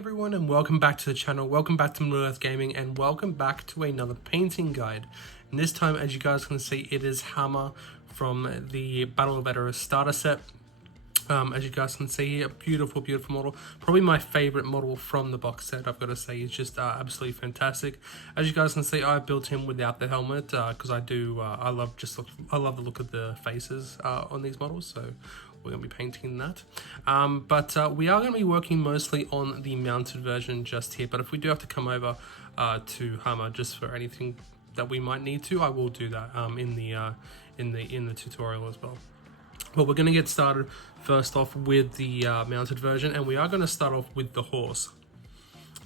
everyone, and welcome back to the channel. Welcome back to Middle Earth Gaming, and welcome back to another painting guide. And this time, as you guys can see, it is Háma from the Battle of Edoras starter set. As you guys can see here, beautiful model. Probably my favorite model from the box set, I've got to say. It's just absolutely fantastic. As you guys can see, I built him without the helmet because I love the look of the faces on these models, so we're going to be painting that. But we are going to be working mostly on the mounted version just here, but if we do have to come over to Háma just for anything that we might need to, I will do that in the tutorial as well. But we're going to get started first off with the mounted version, and we are going to start off with the horse.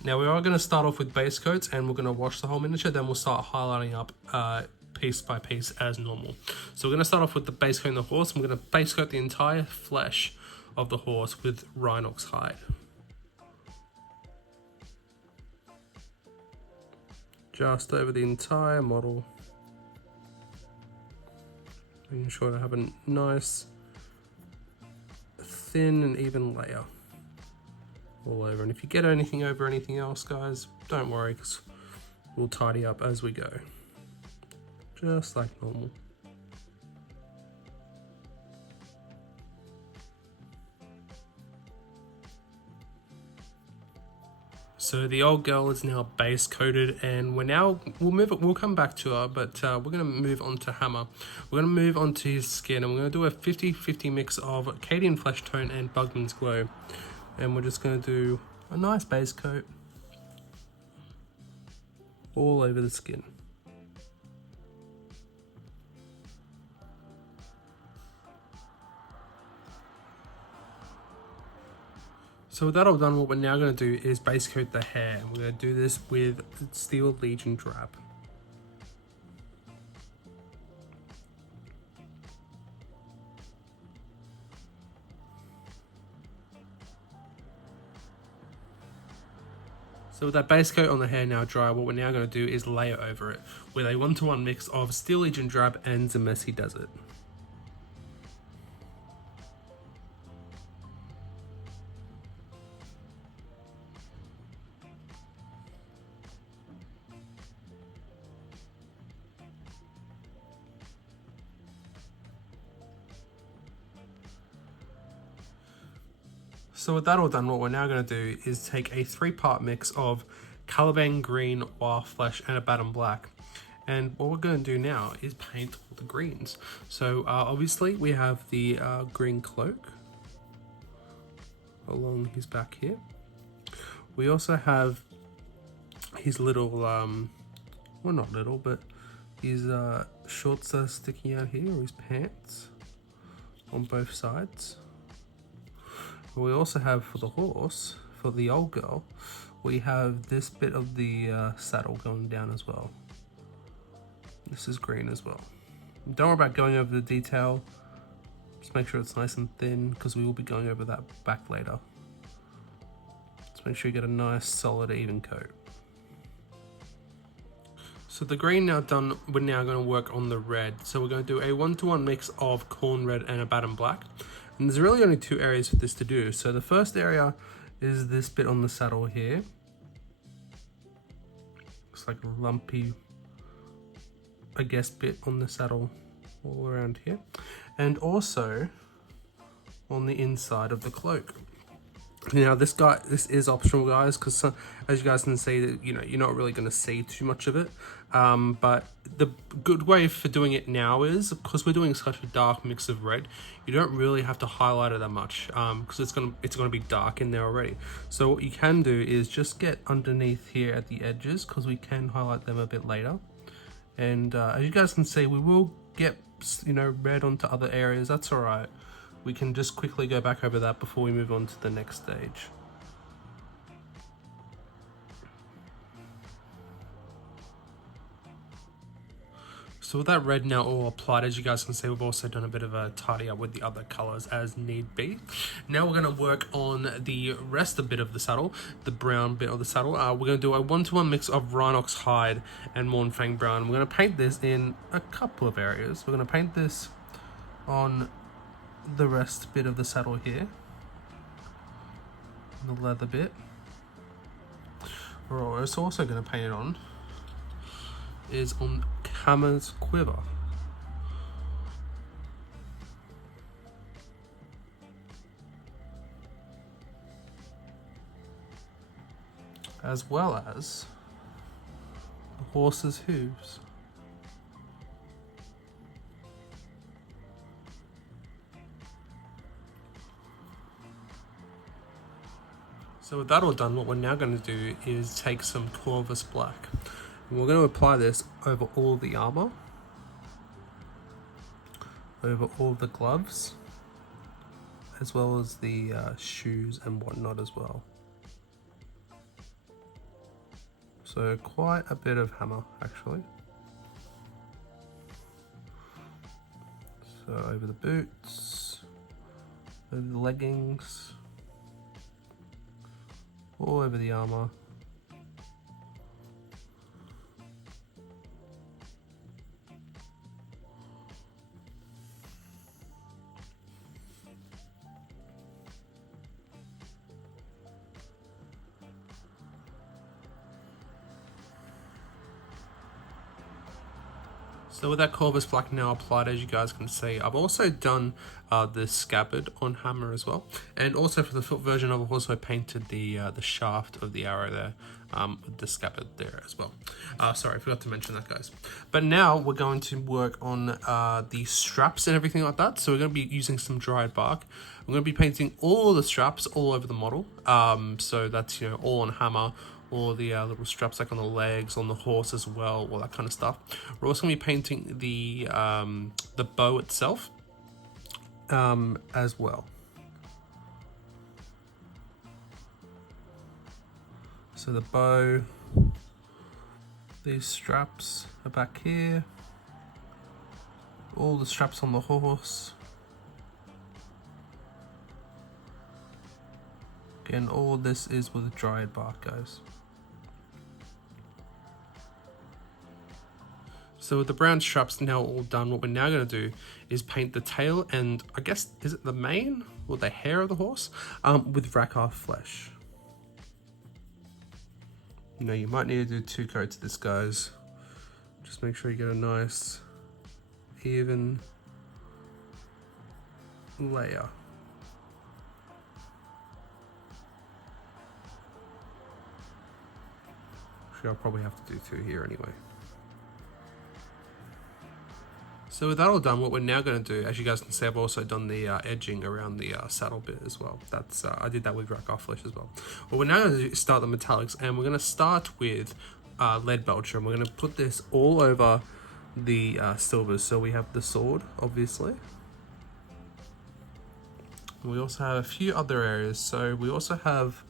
Now we are going to start off with base coats, and we're going to wash the whole miniature, then we'll start highlighting up piece by piece as normal. So we're going to start off with the base coat on the horse, and we're going to base coat the entire flesh of the horse with rhinox hide. Just over the entire model. Making sure to have a nice thin and even layer all over. And if you get anything over anything else, guys, don't worry, because we'll tidy up as we go. Just like normal. So the old girl is now base coated, and we'll come back to her, but we're going to move on to Háma. We're going to move on to his skin, and we're going to do a 50-50 mix of Cadian Flesh Tone and Bugman's Glow. And we're just going to do a nice base coat all over the skin. So with that all done, what we're now going to do is base coat the hair, and we're going to do this with Steel Legion Drab. So with that base coat on the hair now dry, what we're now going to do is layer over it with a 1-to-1 mix of Steel Legion Drab and Zamesi Desert. So with that all done, what we're now going to do is take a 3-part mix of Caliban Green, Wild Flesh, and Abaddon Black. And what we're going to do now is paint all the greens. So obviously we have the green cloak along his back here. We also have his little, well not little, but his shorts are sticking out here, or his pants on both sides. We also have for the horse, for the old girl, we have this bit of the saddle going down as well. This is green as well. Don't worry about going over the detail. Just make sure it's nice and thin, because we will be going over that back later. Just make sure you get a nice solid even coat. So the green now done, we're now going to work on the red. So we're going to do a 1-to-1 mix of Corn Red and Abaddon Black. And there's really only 2 areas for this to do. So the first area is this bit on the saddle here. It's like a lumpy, I guess, bit on the saddle all around here. And also on the inside of the cloak. Now this is optional, guys, because as you guys can see, that you're not really going to see too much of it. But the good way for doing it now is, because we're doing such a dark mix of red, you don't really have to highlight it that much, because it's gonna be dark in there already. So what you can do is just get underneath here at the edges, because we can highlight them a bit later. And as you guys can see, we will get red onto other areas. That's all right. We can just quickly go back over that before we move on to the next stage. So with that red now all applied, as you guys can see, we've also done a bit of a tidy up with the other colors as need be. Now we're going to work on the rest of the saddle, the brown bit of the saddle. We're going to do a 1-to-1 mix of Rhinox Hide and Mournfang Brown. We're going to paint this in a couple of areas. We're going to paint this on the rest bit of the saddle here, the leather bit. we're also going to paint it on is on Háma's quiver. As well as the horse's hooves. So with that all done, what we're now going to do is take some Corvus Black. And we're going to apply this over all the armor, over all the gloves, as well as the shoes and whatnot as well. So quite a bit of Háma actually. So over the boots, over the leggings, all over the armor. So with that Corvus Black now applied, as you guys can see, I've also done the scabbard on Háma as well. And also for the foot version, I've also painted the shaft of the arrow there with the scabbard there as well. Sorry, I forgot to mention that, guys. But now we're going to work on the straps and everything like that. So we're going to be using some dried bark. I'm going to be painting all the straps all over the model. So that's, you know, all on Háma. All the little straps like on the legs, on the horse as well, all that kind of stuff. We're also going to be painting the bow itself as well. So the bow, these straps are back here, all the straps on the horse. Again, all this is with dried bark, guys. So with the brown straps now all done, what we're now going to do is paint the tail and I guess, is it the mane or the hair of the horse with Rakarth flesh. You know, you might need to do 2 coats of this, guys. Just make sure you get a nice, even layer. Actually, I'll probably have to do 2 here anyway. So with that all done, what we're now going to do, as you guys can see, I've also done the edging around the saddle bit as well. That's I did that with Rakarth flesh as well. Well, we're now going to start the metallics, and we're going to start with lead belcher, and we're going to put this all over the silvers. So we have the sword, obviously. And we also have a few other areas. So we also have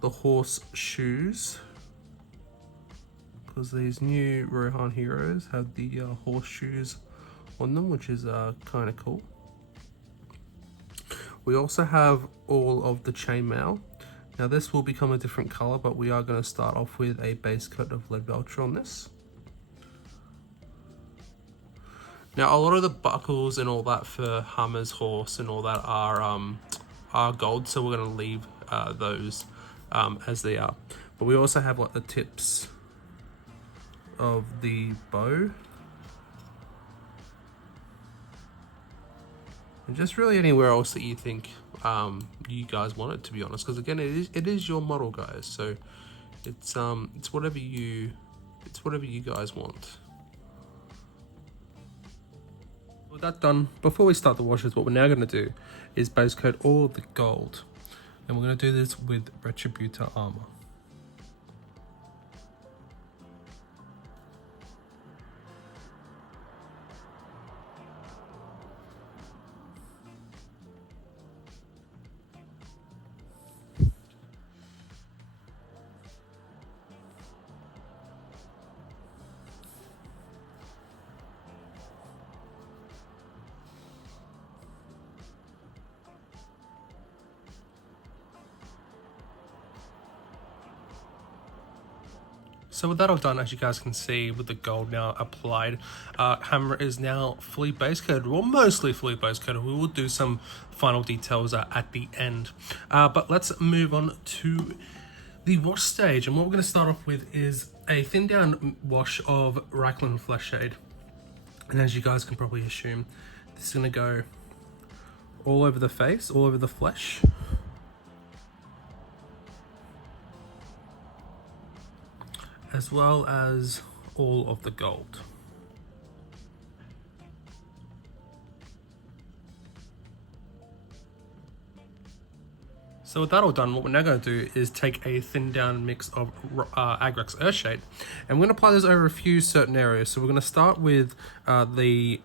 the horse shoes, because these new Rohan heroes have the horseshoes on them, which is kind of cool. We also have all of the chainmail. Now this will become a different color, but we are going to start off with a base coat of lead belcher on this. Now a lot of the buckles and all that for Háma's horse and all that are gold, so we're going to leave those as they are. But we also have like the tips of the bow, and just really anywhere else that you think you guys want it, to be honest, because again it is your model, guys, so it's whatever you guys want. With that done, before we start the washes, what we're now going to do is base coat all of the gold, and we're going to do this with Retributor armor. So with that all done, as you guys can see, with the gold now applied, Háma is now fully base coated, well, mostly fully base coated. We will do some final details at the end. But let's move on to the wash stage, and what we're going to start off with is a thin down wash of Racklin Flesh Shade. And as you guys can probably assume, this is going to go all over the face, all over the flesh. As well as all of the gold. So with that all done, what we're now going to do is take a thin down mix of Agrex Earthshade, and we're going to apply this over a few certain areas. So we're going to start with any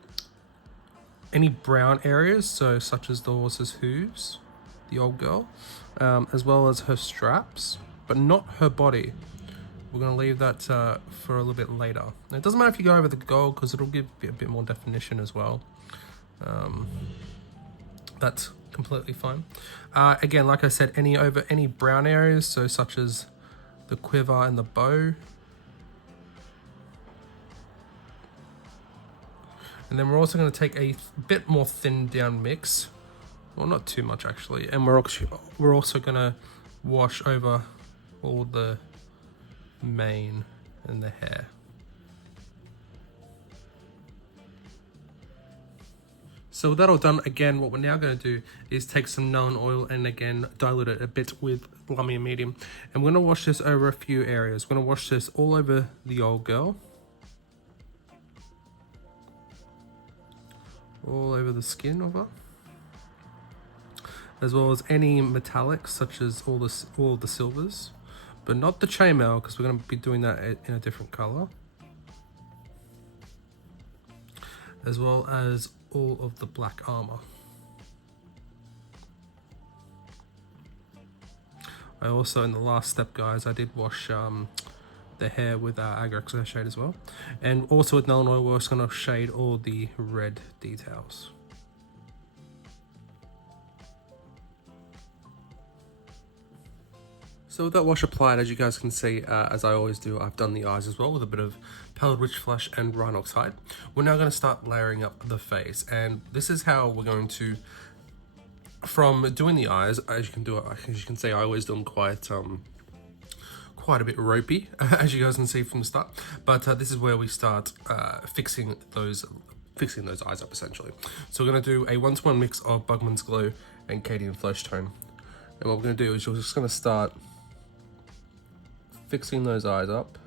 brown areas, so such as the horse's hooves, the old girl, as well as her straps, but not her body. We're going to leave that for a little bit later. And it doesn't matter if you go over the gold, because it'll give a bit more definition as well. That's completely fine. Again, like I said, any brown areas, so such as the quiver and the bow. And then we're also going to take a bit more thin down mix. Well, not too much actually. And we're also going to wash over all the mane and the hair. So with that all done, again, what we're now going to do is take some Null oil and again dilute it a bit with Lummy and Medium. And we're going to wash this over a few areas. We're going to wash this all over the old girl. All over the skin of her. As well as any metallics, such as all of the silvers. But not the chainmail, because we're going to be doing that in a different color. As well as all of the black armor. I also, in the last step, guys, I did wash the hair with Agrex shade as well. And also with Null oil, we're also going to shade all the red details. So with that wash applied, as you guys can see, as I always do, I've done the eyes as well with a bit of Pallid Witch Flesh and Rhinox Hide. We're now going to start layering up the face, and this is how we're going to, from doing the eyes, as you can see, I always do them quite a bit ropey, as you guys can see from the start. But this is where we start fixing those eyes up essentially. So we're going to do a 1-to-1 mix of Bugman's Glow and Cadian Flesh Tone, and what we're going to do is we're just going to start fixing those eyes up,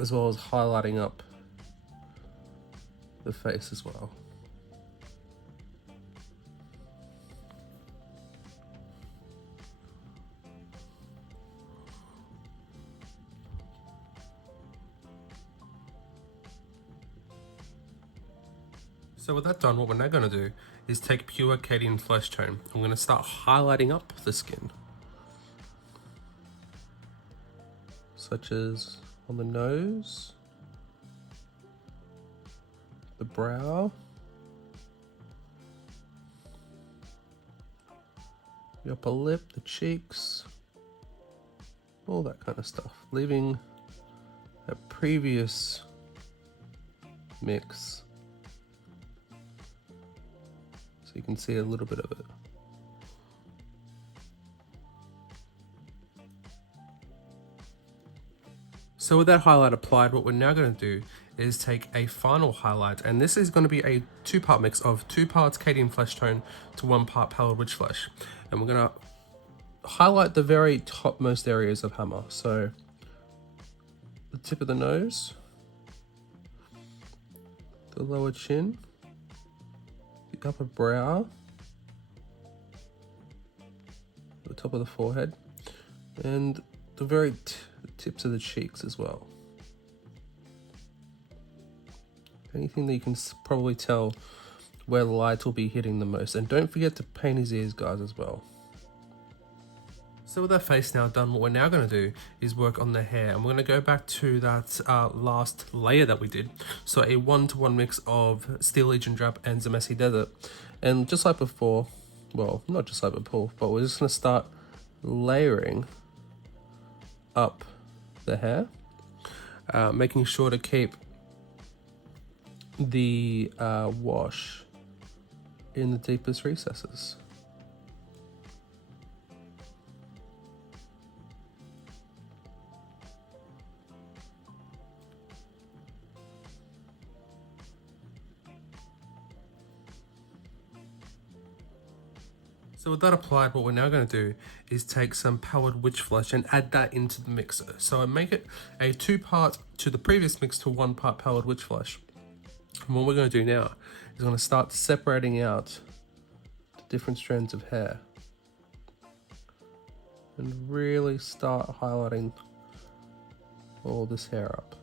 as well as highlighting up the face as well. So with that done, what we're now going to do is take pure Cadian Flesh Tone. I'm going to start highlighting up the skin, such as on the nose, the brow, the upper lip, the cheeks, all that kind of stuff, leaving a previous mix so you can see a little bit of it. So with that highlight applied, what we're now going to do is take a final highlight, and this is going to be a 2-part mix of 2 parts Cadian Flesh Tone to 1 part Pallid Witch Flesh. And we're going to highlight the very topmost areas of Háma. So the tip of the nose, the lower chin, the upper brow, the top of the forehead, and the very tips of the cheeks as well. Anything that you can probably tell where the light will be hitting the most. And don't forget to paint his ears, guys, as well. So with that face now done, what we're now going to do is work on the hair, and we're going to go back to that last layer that we did. So a 1-to-1 mix of Steel Legion Drap and Zamesi Desert. And just like before, well, not just like before, but we're just going to start layering up the hair, making sure to keep the wash in the deepest recesses. So with that applied, what we're now going to do is take some powdered witch flesh and add that into the mixer. So I make it a 2-part to the previous mix to 1-part powdered witch flesh. And what we're going to do now is we're going to start separating out the different strands of hair and really start highlighting all this hair up.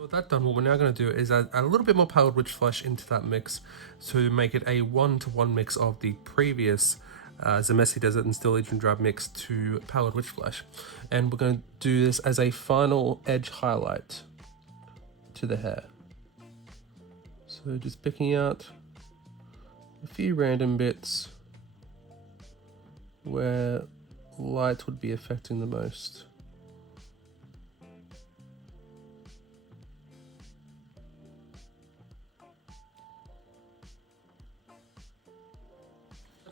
With that done, what we're now going to do is add a little bit more powdered witch flesh into that mix to make it a 1-to-1 mix of the previous Zamesi Desert and Still Legion Drab mix to powdered witch flesh. And we're going to do this as a final edge highlight to the hair. So just picking out a few random bits where light would be affecting the most.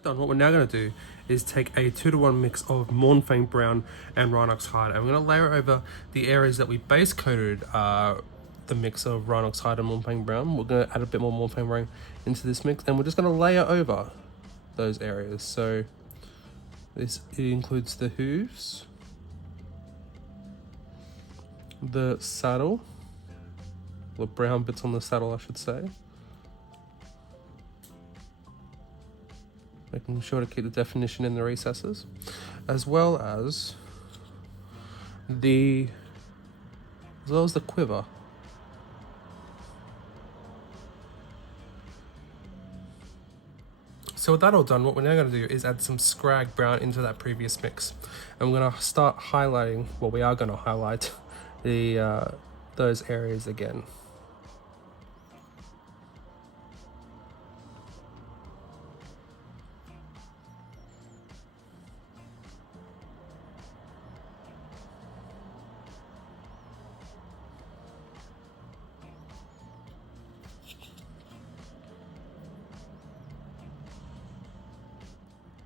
Done. What we're now going to do is take a 2-to-1 mix of Mornfang Brown and Rhinox Hide, and we're going to layer over the areas that we base coated the mix of Rhinox Hide and Mornfang Brown. We're going to add a bit more Mornfang Brown into this mix, and we're just going to layer over those areas. So it includes the hooves, the saddle, the brown bits on the saddle I should say, making sure to keep the definition in the recesses, as well as the quiver. So with that all done, what we're now going to do is add some Scrag Brown into that previous mix, and we're going to start highlighting. Well, we are going to highlight the those areas again.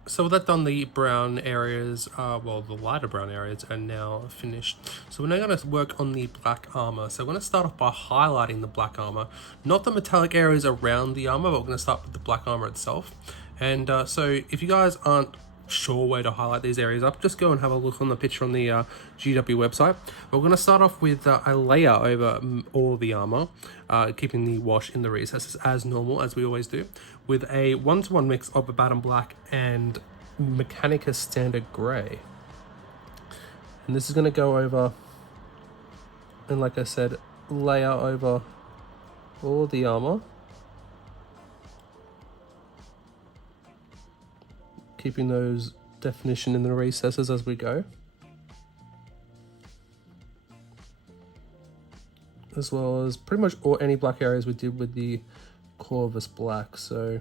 So with that done, the brown areas, well, the lighter brown areas are now finished. So we're now going to work on the black armor. So we're going to start off by highlighting the black armor, not the metallic areas around the armor, but we're going to start with the black armor itself. And so if you guys aren't sure where to highlight these areas up, just go and have a look on the picture on the GW website. But we're going to start off with a layer over all the armor, keeping the wash in the recesses as normal, as we always do, with a 1-to-1 mix of Abaddon Black and Mechanicus Standard Grey. And this is going to go over, and like I said, layer over all the armor, keeping those definition in the recesses as we go, as well as pretty much any black areas we did with the Corvus Black. So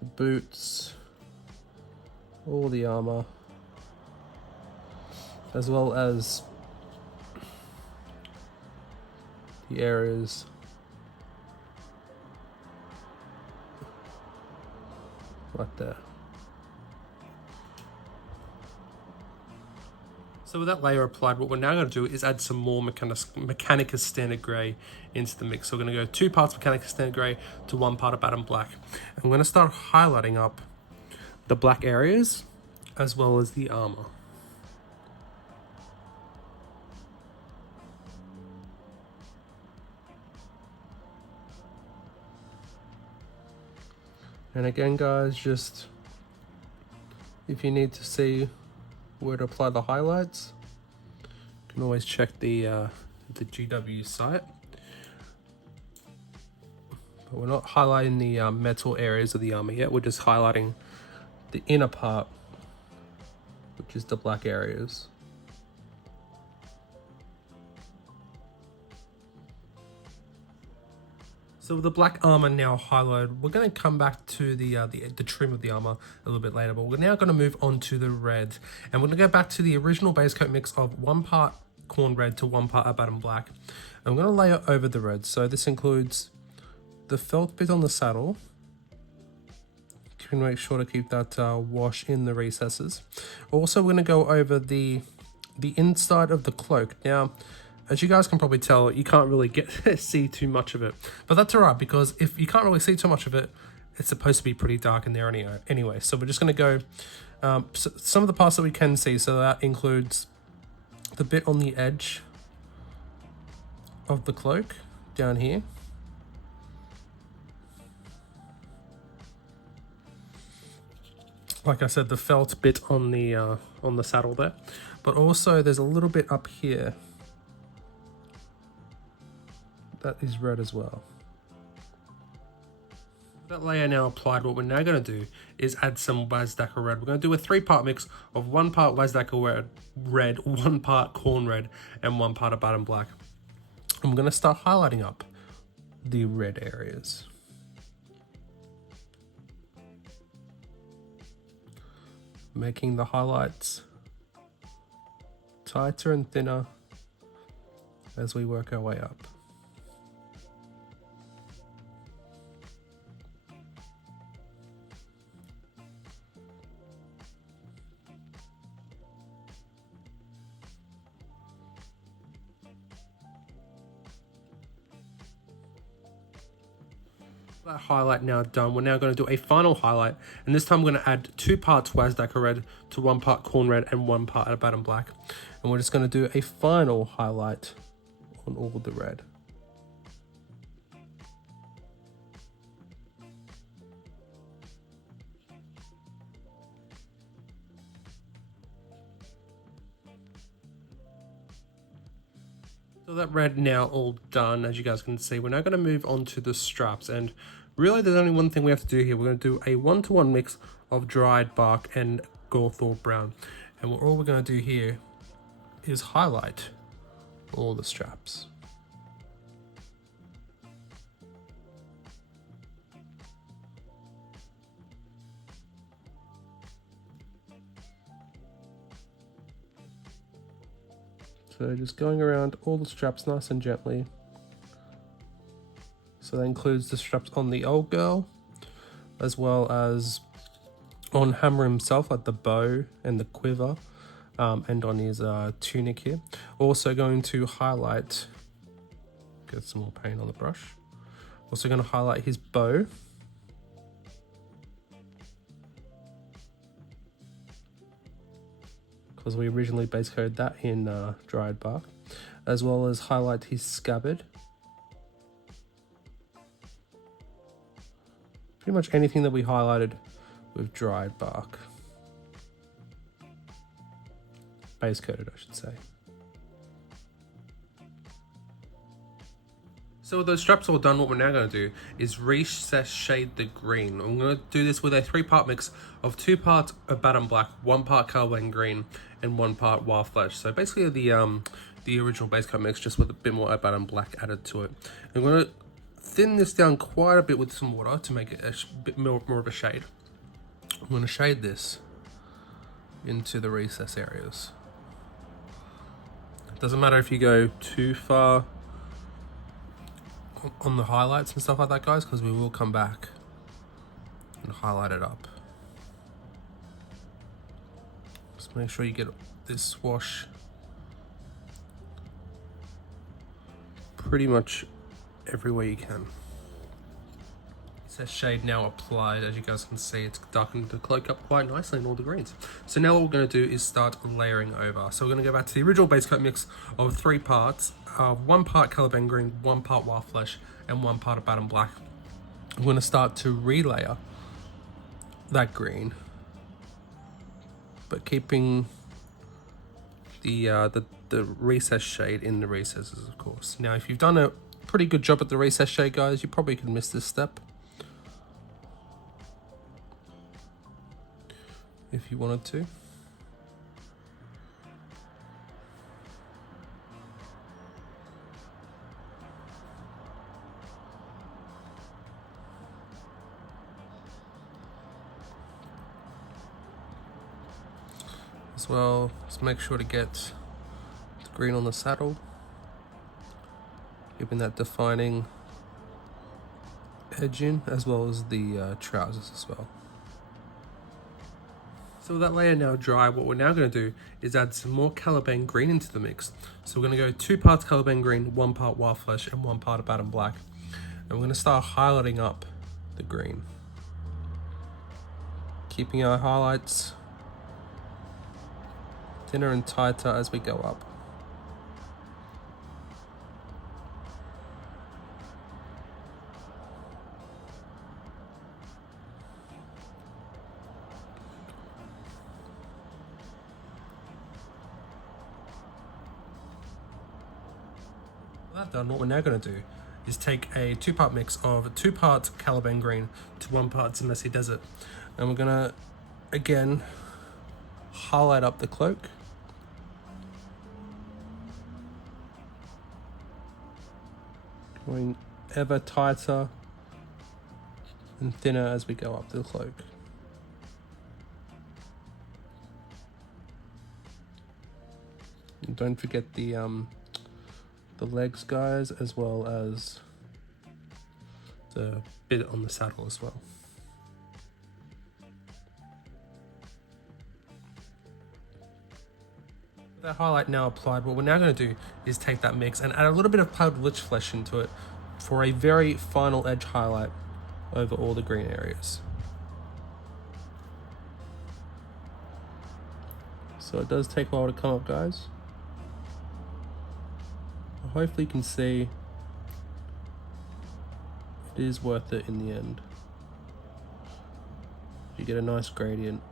the boots, all the armor, as well as the areas right there. So with that layer applied, what we're now going to do is add some more Mechanicus Standard Grey into the mix. So we're going to go 2 parts Mechanicus Standard Grey to 1 part Abaddon Black. And we're going to start highlighting up the black areas as well as the armor. And again, guys, just if you need to see where to apply the highlights, you can always check the GW site. But we're not highlighting the metal areas of the armor yet. We're just highlighting the inner part, which is the black areas. So with the black armor now highlighted, we're going to come back to the trim of the armor a little bit later, but we're now going to move on to the red, and we're going to go back to the original base coat mix of 1 part corn red to 1 part Abaddon Black. I'm going to layer over the red, so this includes the felt bit on the saddle, you can make sure to keep that wash in the recesses. Also, we're going to go over the inside of the cloak. Now, as you guys can probably tell, you can't really see too much of it, but that's all right, because if you can't really see too much of it, it's supposed to be pretty dark in there anyway. So we're just going to go some of the parts that we can see. So that includes the bit on the edge of the cloak down here. Like I said, the felt bit on the saddle there, but also there's a little bit up here that is red as well. That layer now applied, what we're now going to do is add some Wazdaka red. We're going to do a 3-part mix of 1 part Wazdaka red, 1 part corn red, and 1 part of Abaddon black. And we're going to start highlighting up the red areas. Making the highlights tighter and thinner as we work our way up. That highlight now done, we're now going to do a final highlight, and this time we're going to add 2 parts Wazdaka red to 1 part corn red and 1 part Abaddon black, and we're just going to do a final highlight on all the red. So that red now all done, as you guys can see. We're now going to move on to the straps, and really there's only one thing we have to do here. We're going to do a 1-to-1 mix of dried bark and Gawthorpe brown, and all we're going to do here is highlight all the straps. So just going around all the straps nice and gently. So that includes the straps on the old girl, as well as on Háma himself, like the bow and the quiver, and on his tunic here. Also going to highlight, get some more paint on the brush. Also going to highlight his bow. Because we originally base coated that in dried bark, as well as highlight his scabbard. Pretty much anything that we highlighted with dried bark. Base coated, I should say. So with those straps all done, what we're now going to do is recess shade the green. I'm going to do this with a 3-part mix of 2 parts Abaddon black, 1 part Carlane green, and 1 part wild flesh. So basically the original base coat mix, just with a bit more Abaddon black added to it. I'm going to thin this down quite a bit with some water to make it a bit more of a shade. I'm going to shade this into the recess areas. It doesn't matter if you go too far on the highlights and stuff like that, guys, because we will come back and highlight it up. Just make sure you get this wash pretty much everywhere you can. It's that shade now applied. As you guys can see, it's darkened the cloak up quite nicely in all the greens. So now what we're going to do is start layering over. So we're going to go back to the original base coat mix of 3 parts. 1 part Caliban green, 1 part wild flesh, and 1 part of Abaddon black. I'm going to start to relayer that green, but keeping the recess shade in the recesses, of course. Now, if you've done a pretty good job at the recess shade, guys, you probably could miss this step if you wanted to. As well, just make sure to get the green on the saddle, giving that defining edge in, as well as the trousers as well. So with that layer now dry, what we're now going to do is add some more Caliban green into the mix. So we're going to go 2 parts Caliban green, 1 part wild flesh, and 1 part Abaddon black. And we're going to start highlighting up the green, keeping our highlights thinner and tighter as we go up. That done, what we're now going to do is take a 2-part mix of 2 parts Caliban green to 1 part Messy Desert, and we're going to again highlight up the cloak, going ever tighter and thinner as we go up the cloak. And don't forget the legs, guys, as well as the bit on the saddle as well. With that highlight now applied, what we're now going to do is take that mix and add a little bit of powdered lich flesh into it for a very final edge highlight over all the green areas. So it does take a while to come up, guys. Hopefully you can see it is worth it in the end. You get a nice gradient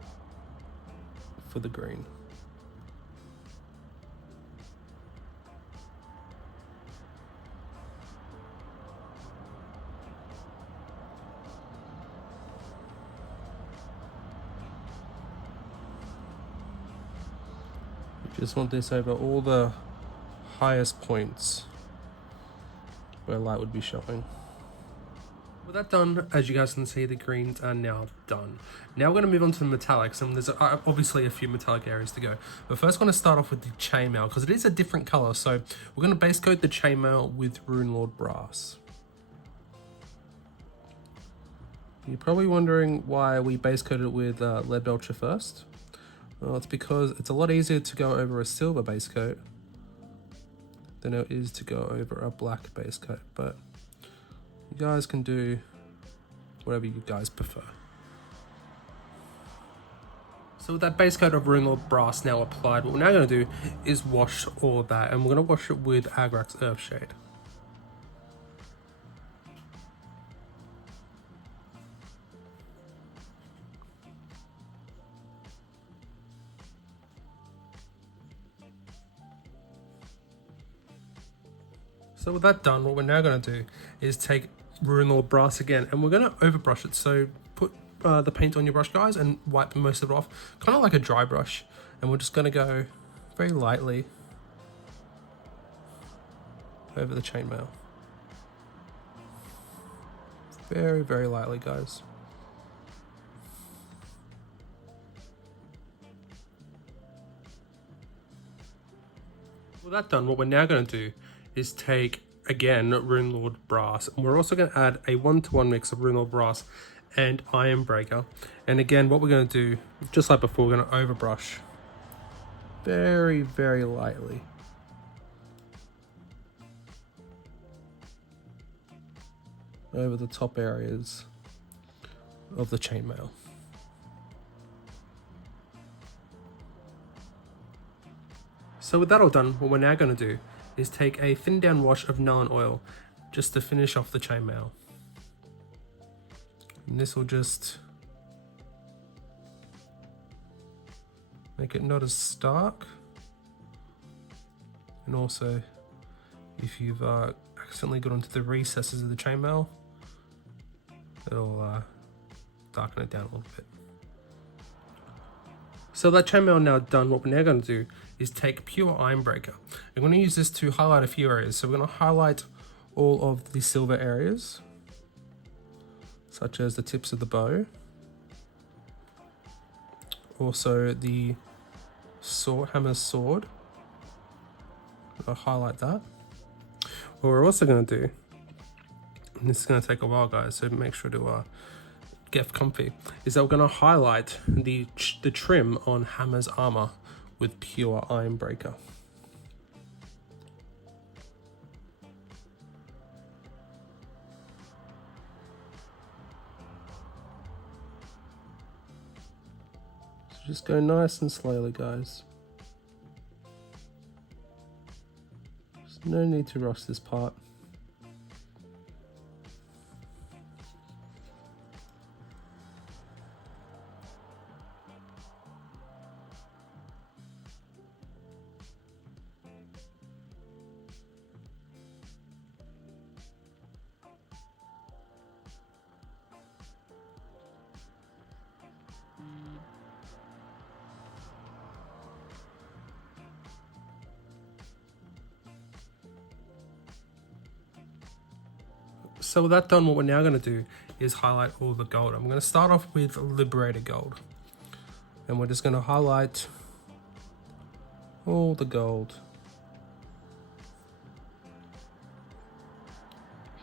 for the green. You just want this over all the highest points where light would be showing. With that done, as you guys can see, the greens are now done. Now we're going to move on to the metallics, and there's obviously a few metallic areas to go. But first, I'm going to start off with the chainmail because it is a different color. So we're going to base coat the chainmail with Rune Lord Brass. You're probably wondering why we base coated it with lead belcher first. Well, it's because it's a lot easier to go over a silver base coat than it is to go over a black base coat, but you guys can do whatever you guys prefer. So with that base coat of Rune Lord Brass now applied, what we're now going to do is wash all of that, and we're going to wash it with Agrak's Earthshade. So with that done, what we're now going to do is take Rune Lord Brass again, and we're going to overbrush it. So put the paint on your brush, guys, and wipe most of it off, kind of like a dry brush. And we're just going to go very lightly over the chainmail. Very, very lightly, guys. With that done, what we're now going to do is take, again, Rune Lord Brass. And we're also going to add a 1-to-1 mix of Rune Lord Brass and Iron Breaker. And again, what we're going to do, just like before, we're going to overbrush very, very lightly. Over the top areas of the chainmail. So with that all done, what we're now going to do is take a thin down wash of Nuln Oil just to finish off the chainmail. And this will just make it not as stark. And also, if you've accidentally got into the recesses of the chainmail, it'll darken it down a little bit. So that chainmail now done, what we're now going to do is take pure Iron Breaker. I'm going to use this to highlight a few areas. So we're going to highlight all of the silver areas, such as the tips of the bow. Also the sword, Hammer's sword. I'll highlight that. What we're also going to do, and this is going to take a while, guys, so make sure to get comfy, is that we're going to highlight the trim on Háma's armor with pure Iron Breaker. So just go nice and slowly, guys. There's no need to rush this part. So with that done, what we're now going to do is highlight all the gold. I'm going to start off with Liberator Gold. And we're just going to highlight all the gold.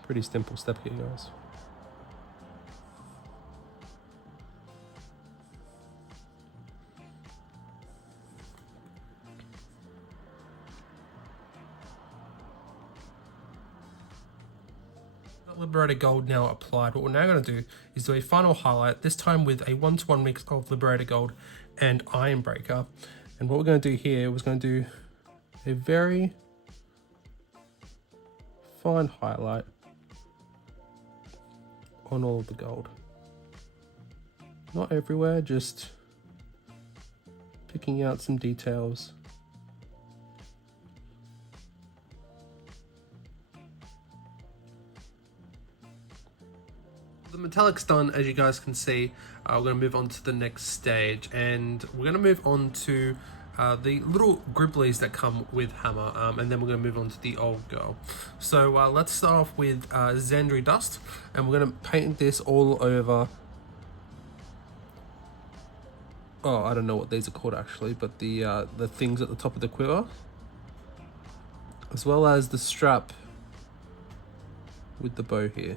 Pretty simple step here, guys. Liberator Gold now applied. What we're now going to do is do a final highlight, this time with a 1-to-1 mix of Liberator Gold and Iron Breaker. And what we're going to do here was going to do a very fine highlight on all of the gold. Not everywhere, just picking out some details. The metallic's done, as you guys can see. We're going to move on to the next stage, and we're going to move on to the little gribblies that come with Háma, and then we're going to move on to the old girl. So let's start off with Xandri Dust, and we're going to paint this all over. Oh, I don't know what these are called actually, but the things at the top of the quiver, as well as the strap with the bow here.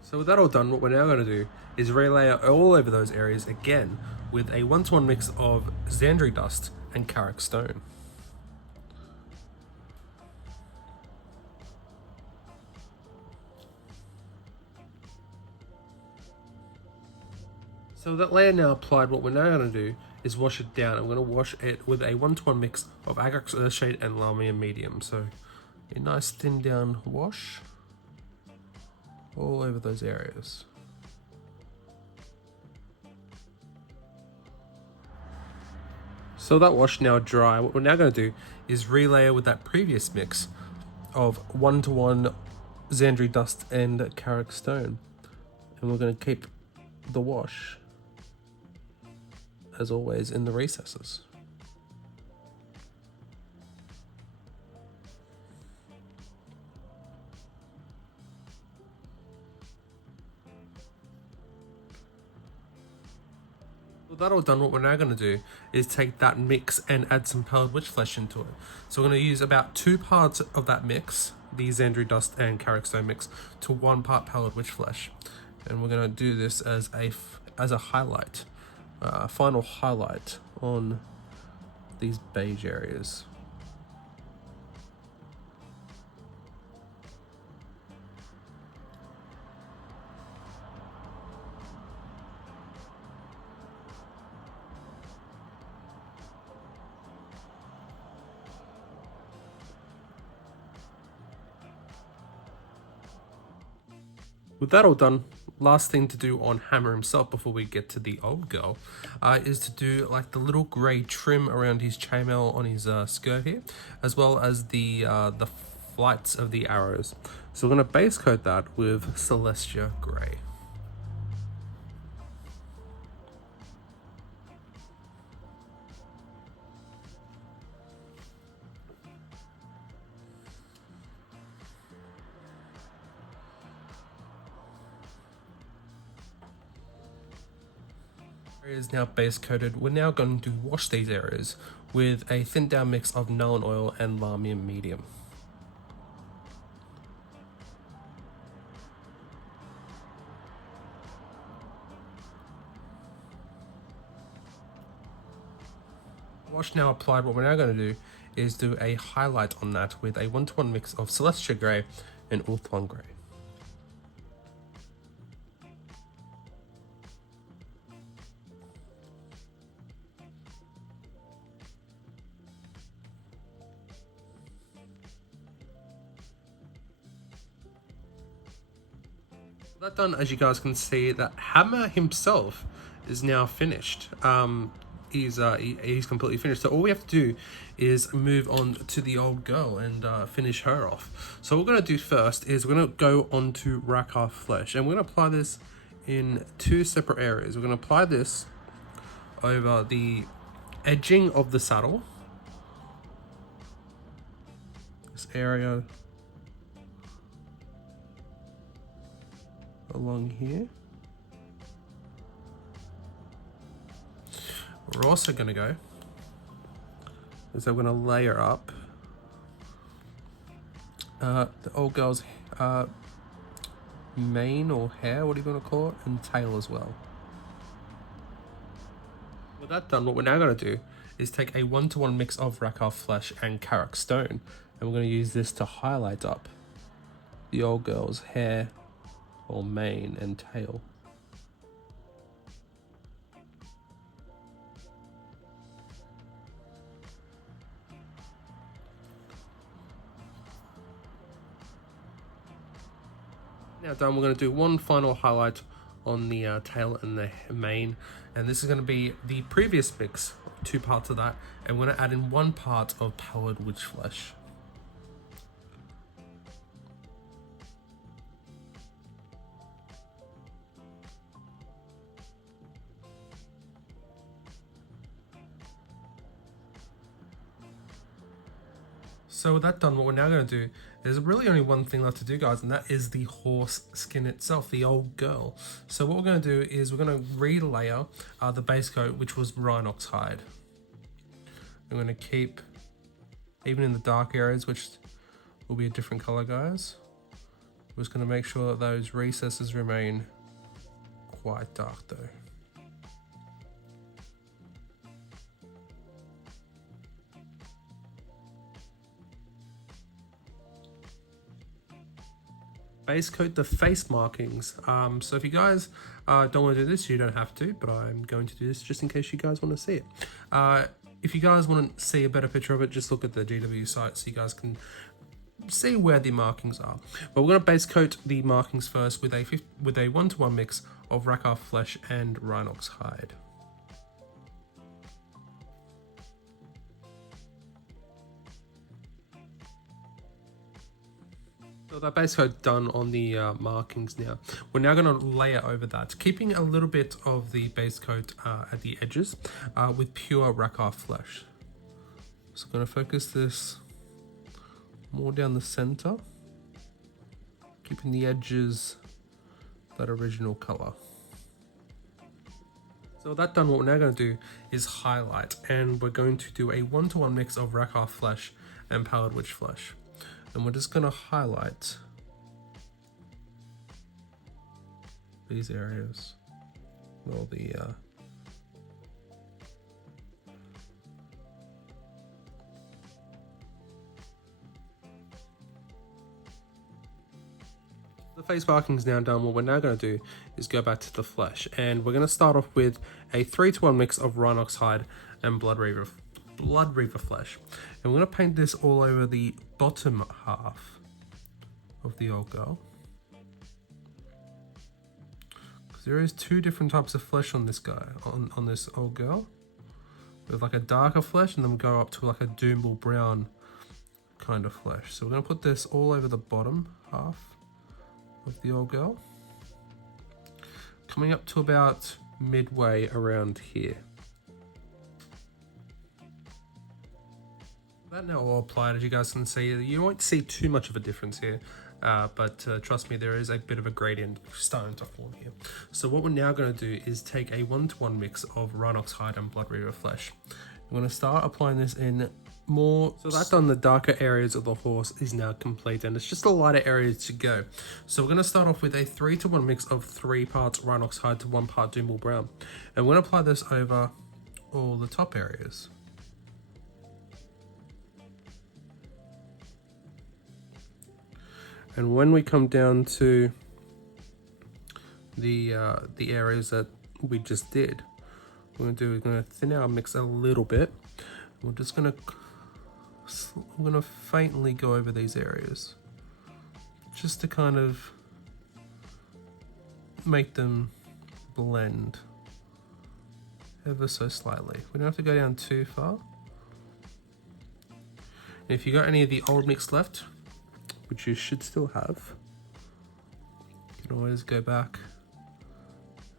So with that all done, what we're now going to do is relayer all over those areas again with a 1-to-1 mix of Xandri Dust and Karak Stone. So with that layer now applied, what we're now going to do is wash it down. I'm going to wash it with a 1-to-1 mix of Agax Earthshade and Lamia Medium. So a nice thin down wash all over those areas. So that wash now dry, what we're now going to do is relayer with that previous mix of 1-to-1 Xandri Dust and Karak Stone. And we're going to keep the wash, as always, in the recesses. With that all done, what we're now going to do is take that mix and add some Pallid Witch Flesh into it. So we're going to use about 2 parts of that mix, the Xandri Dust and Karak Stone mix, to 1 part Pallid Witch Flesh. And we're going to do this as a highlight, final highlight on these beige areas. With that all done, last thing to do on Háma himself before we get to the old girl is to do like the little grey trim around his chainmail on his skirt here, as well as the flights of the arrows. So we're going to base coat that with Celestia Grey. Is now base coated. We're now going to wash these areas with a thin down mix of Nuln Oil and Lamia Medium. Wash now applied, what we're now going to do is do a highlight on that with a 1-to-1 mix of Celestia Grey and Ulthuan Grey. That done, as you guys can see, that Háma himself is now finished. He's completely finished. So all we have to do is move on to the old girl and finish her off. So what we're going to do first is we're going to go on to Rakar Flesh, and we're going to apply this in 2 separate areas. We're going to apply this over the edging of the saddle, this area along here. We're also going to go is I'm going to layer up the old girl's mane or hair, what are you going to call it, and tail as well. With that done, what we're now going to do is take a 1-to-1 mix of Rakar Flesh and Karak Stone, and we're going to use this to highlight up the old girl's hair or mane and tail. Now done, we're going to do one final highlight on the tail and the mane, and this is going to be the previous mix, 2 parts of that, and we're going to add in 1 part of Pallid Witch Flesh. So with that done, what we're now going to do, there's really only one thing left to do, guys, and that is the horse skin itself, the old girl. So what we're going to do is we're going to relayer the base coat, which was Rhinox hide. We're going to keep, even in the dark areas, which will be a different color, guys. We're just going to make sure that those recesses remain quite dark though. Base coat the face markings. So if you guys don't want to do this, you don't have to, but I'm going to do this just in case you guys want to see it. If you guys want to see a better picture of it, just look at the GW site so you guys can see where the markings are. But we're going to base coat the markings first with a 1-to-1 mix of Rakar Flesh and Rhinox hide. So that base coat done on the markings now. We're now going to layer over that, keeping a little bit of the base coat at the edges with pure Rakar Flesh. So I'm going to focus this more down the center, keeping the edges that original color. So that done, what we're now going to do is highlight, and we're going to do a 1-to-1 mix of Rakar Flesh and Pallid Witch Flesh. And we're just going to highlight these areas, all the face markings now done. What we're now going to do is go back to the flesh, and we're going to start off with a 3-to-1 mix of Rhinox hide and Blood Reaver flesh, and we're going to paint this all over the bottom half of the old girl, because there is 2 different types of flesh on this guy, on this old girl, with like a darker flesh, and then we go up to like a Doombull brown kind of flesh. So we're going to put this all over the bottom half of the old girl, coming up to about midway around here. That now all applied, as you guys can see. You won't see too much of a difference here, but trust me, there is a bit of a gradient starting to form here. So what we're now going to do is take a 1-to-1 mix of Rhinox hide and Blood Reaver flesh. We're going to start applying this in more, so that on the darker areas of the horse is now complete, and it's just the lighter areas to go. So we're going to start off with a 3-to-1 mix of 3 parts Rhinox hide to 1 part Doombull brown, and we're going to apply this over all the top areas. And when we come down to the areas that we just did, we're gonna thin our mix a little bit. We're gonna faintly go over these areas, just to kind of make them blend ever so slightly. We don't have to go down too far. And if you got any of the old mix left, which you should still have, you can always go back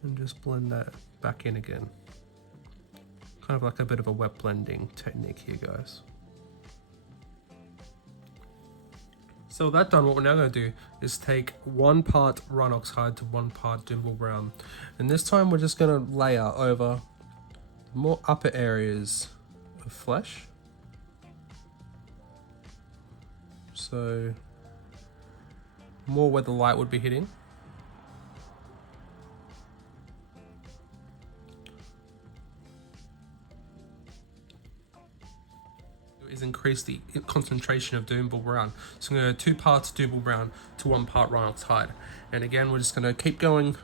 and just blend that back in again. Kind of like a bit of a wet blending technique here, guys. So with that done, what we're now going to do is take 1 part run oxide to 1 part dimmable brown. And this time we're just going to layer over more upper areas of flesh. So more where the light would be hitting. Is increase the concentration of dimmable brown. So I'm going to go 2 parts dimmable brown to 1 part run oxide. And again, we're just going to keep going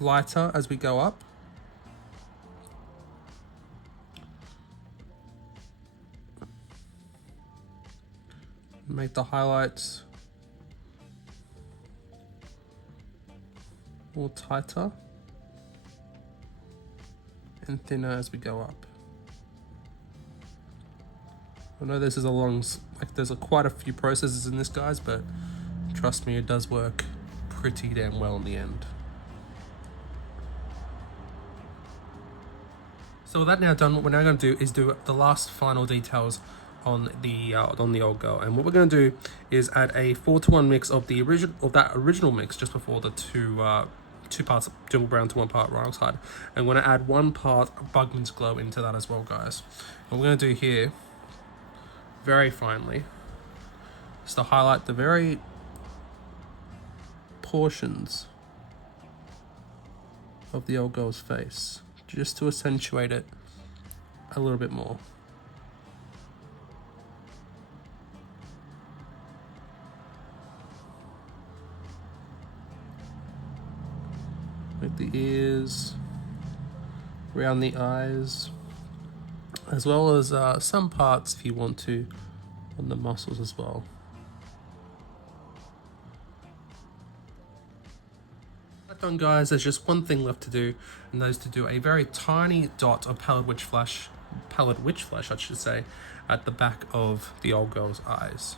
lighter as we go up. Make the highlights more tighter and thinner as we go up. I know this is a long, there's quite a few processes in this, guys, but trust me, it does work pretty damn well in the end. So with that now done, what we're now going to do is do the last final details on the old girl. And what we're going to do is add a 4-to-1 mix of the original mix just before the 2 parts dimmable brown to 1 part run oxide. And we're going to add 1 part Bugman's Glow into that as well, guys. What we're going to do here, very finely, is to highlight the very portions of the old girl's face, just to accentuate it a little bit more. Like the ears, around the eyes, as well as some parts, if you want to, on the muscles as well. That done, guys, there's just one thing left to do, and that is to do a very tiny dot of pallid witch flesh, I should say, at the back of the old girl's eyes.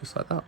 Just like that.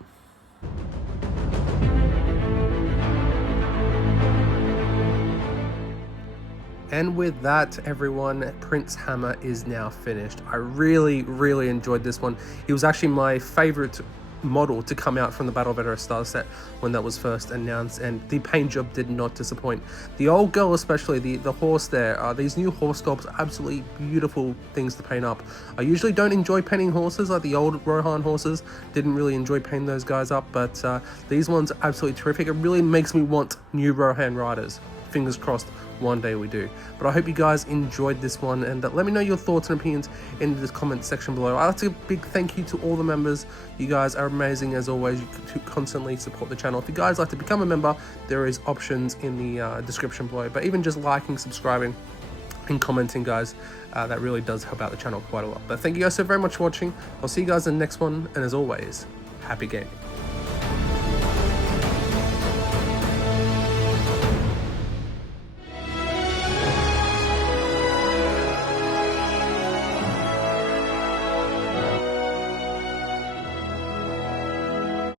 And with that, everyone, Prince Háma is now finished. I really enjoyed this one. He was actually my favorite model to come out from the Battle of Veteran starter set when that was first announced, and the paint job did not disappoint. The old girl, especially the horse there, these new horse sculpts are absolutely beautiful things to paint up. I usually don't enjoy painting horses, like the old Rohan horses, didn't really enjoy painting those guys up, but these ones are absolutely terrific. It really makes me want new Rohan riders. Fingers crossed one day we do. But I hope you guys enjoyed this one, and let me know your thoughts and opinions in the comment section below. I'd like to give a big thank you to all the members. You guys are amazing as always. You constantly support the channel. If you guys like to become a member, there is options in the description below. But even just liking, subscribing and commenting, guys, that really does help out the channel quite a lot. But thank you guys so very much for watching. I'll see you guys in the next one, and as always, happy gaming.